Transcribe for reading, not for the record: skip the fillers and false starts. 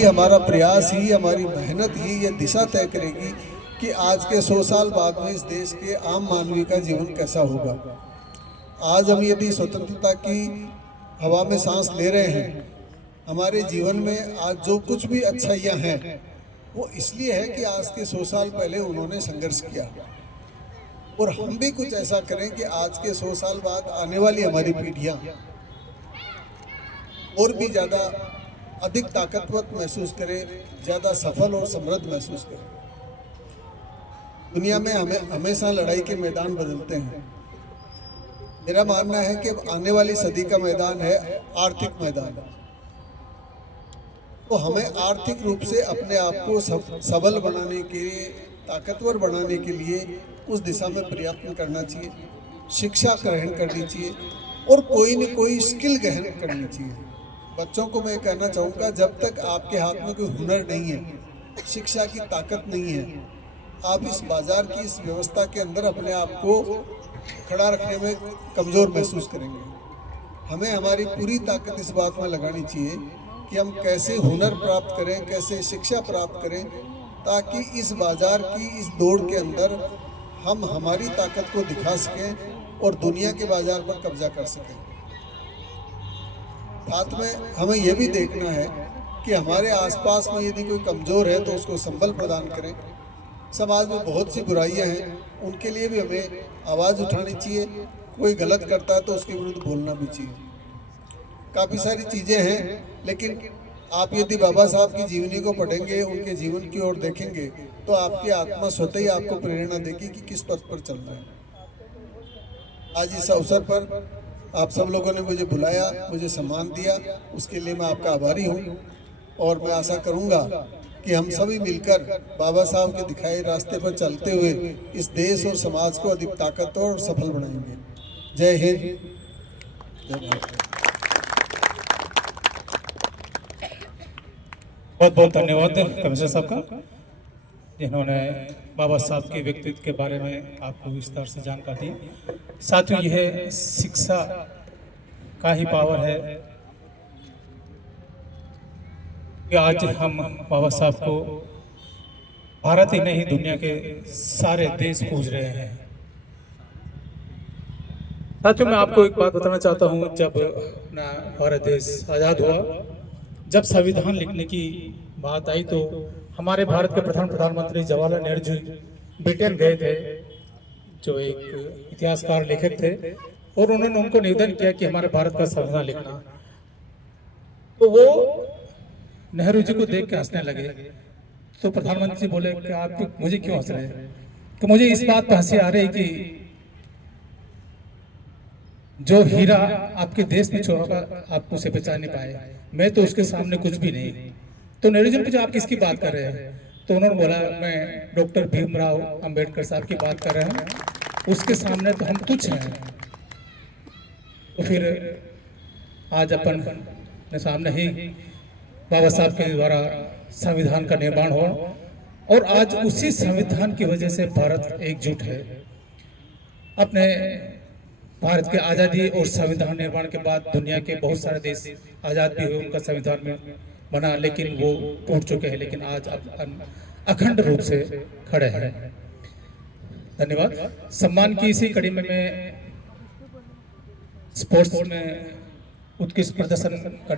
ही, हमारा प्रयास ही, हमारी मेहनत ही ये दिशा तय करेगी कि आज के 100 साल बाद में इस देश के आम मानवी का जीवन कैसा होगा। आज हम यदि स्वतंत्रता की हवा में सांस ले रहे हैं, हमारे जीवन में आज जो कुछ भी अच्छाइयाँ हैं वो इसलिए है कि आज के 100 साल पहले उन्होंने संघर्ष किया, और हम भी कुछ ऐसा करें कि आज के 100 साल बाद आने वाली हमारी पीढ़ियां और भी ज़्यादा अधिक ताकतवर महसूस करें, ज़्यादा सफल और समृद्ध महसूस करें। दुनिया में हमेशा लड़ाई के मैदान बदलते हैं। मेरा मानना है कि अब आने वाली सदी का मैदान है आर्थिक मैदान। तो हमें आर्थिक रूप से अपने आप को सबल बनाने के लिए, ताकतवर बनाने के लिए उस दिशा में प्रयत्न करना चाहिए, शिक्षा ग्रहण करनी चाहिए और कोई न कोई स्किल ग्रहण करनी चाहिए। बच्चों को मैं कहना चाहूँगा, जब तक आपके हाथ में कोई हुनर नहीं है, शिक्षा की ताकत नहीं है, आप इस बाजार की इस व्यवस्था के अंदर अपने आप को खड़ा रखने में कमज़ोर महसूस करेंगे। हमें हमारी पूरी ताकत इस बात में लगानी चाहिए कि हम कैसे हुनर प्राप्त करें, कैसे शिक्षा प्राप्त करें, ताकि इस बाजार की इस दौड़ के अंदर हम हमारी ताकत को दिखा सकें और दुनिया के बाजार पर कब्जा कर सकें। साथ में हमें यह भी देखना है कि हमारे आसपास में यदि कोई कमज़ोर है तो उसको संबल प्रदान करें। समाज में बहुत सी बुराइयां हैं, उनके लिए भी हमें आवाज़ उठानी चाहिए। कोई गलत करता है तो उसके विरुद्ध बोलना भी चाहिए। काफ़ी सारी चीज़ें हैं, लेकिन आप यदि बाबा साहब की जीवनी को पढ़ेंगे, उनके जीवन की ओर देखेंगे, तो आपकी आत्मा स्वतः ही आपको प्रेरणा देगी कि किस पथ पर चलना है। आज इस अवसर पर आप सब लोगों ने मुझे बुलाया, मुझे सम्मान दिया, उसके लिए मैं आपका आभारी हूँ। और मैं आशा करूँगा कि हम सभी मिलकर बाबा साहब के दिखाए रास्ते पर चलते हुए इस देश और समाज को अधिक ताकतवर और सफल बनाएंगे। जय हिंद, जय भारत। बहुत बहुत धन्यवाद कमिश्नर साहब का, जिन्होंने बाबा साहब के व्यक्तित्व के बारे में आपको विस्तार से जानकारी दी। साथियों, यह शिक्षा का ही पावर है कि आज हम बाबा साहब को भारत ही नहीं, दुनिया के सारे देश पूज रहे हैं। साथियों, मैं आपको एक बात बताना चाहता हूँ। जब अपना भारत देश आज़ाद हुआ, जब संविधान लिखने की बात आई, तो हमारे भारत के प्रधानमंत्री जवाहरलाल नेहरू जी ब्रिटेन गए थे, जो एक इतिहासकार लेखक थे, और उन्होंने उनको निवेदन किया कि हमारे भारत का संविधान लिखना। तो वो नेहरू जी को देख के हंसने लगे। तो प्रधानमंत्री बोले कि आप मुझे क्यों हंस रहे हैं? तो मुझे इस बात पर हंसी आ रही कि जो हीरा आपके देश में छोड़ा आप उसे पहचान नहीं पाए, मैं तो उसके सामने कुछ भी नहीं। तो नेहरू जी ने पूछा, आप किसकी बात कर रहे हैं? तो उन्होंने बोला, मैं डॉक्टर भीमराव अंबेडकर साहब की बात कर रहा हूँ, उसके सामने तो हम तुच्छ हैं। तो फिर आज अपन ने सामने ही बाबा साहब के द्वारा संविधान का निर्माण हो, और आज उसी संविधान की वजह से भारत एकजुट है। अपने भारत के आज़ादी और संविधान निर्माण के बाद दुनिया के बहुत सारे देश आज़ाद भी हुए, उनका संविधान में बना, लेकिन वो टूट चुके हैं, लेकिन आज अखंड रूप से खड़े हैं। धन्यवाद। सम्मान की इसी कड़ी में मैं स्पोर्ट्स में उत्कृष्ट प्रदर्शन करने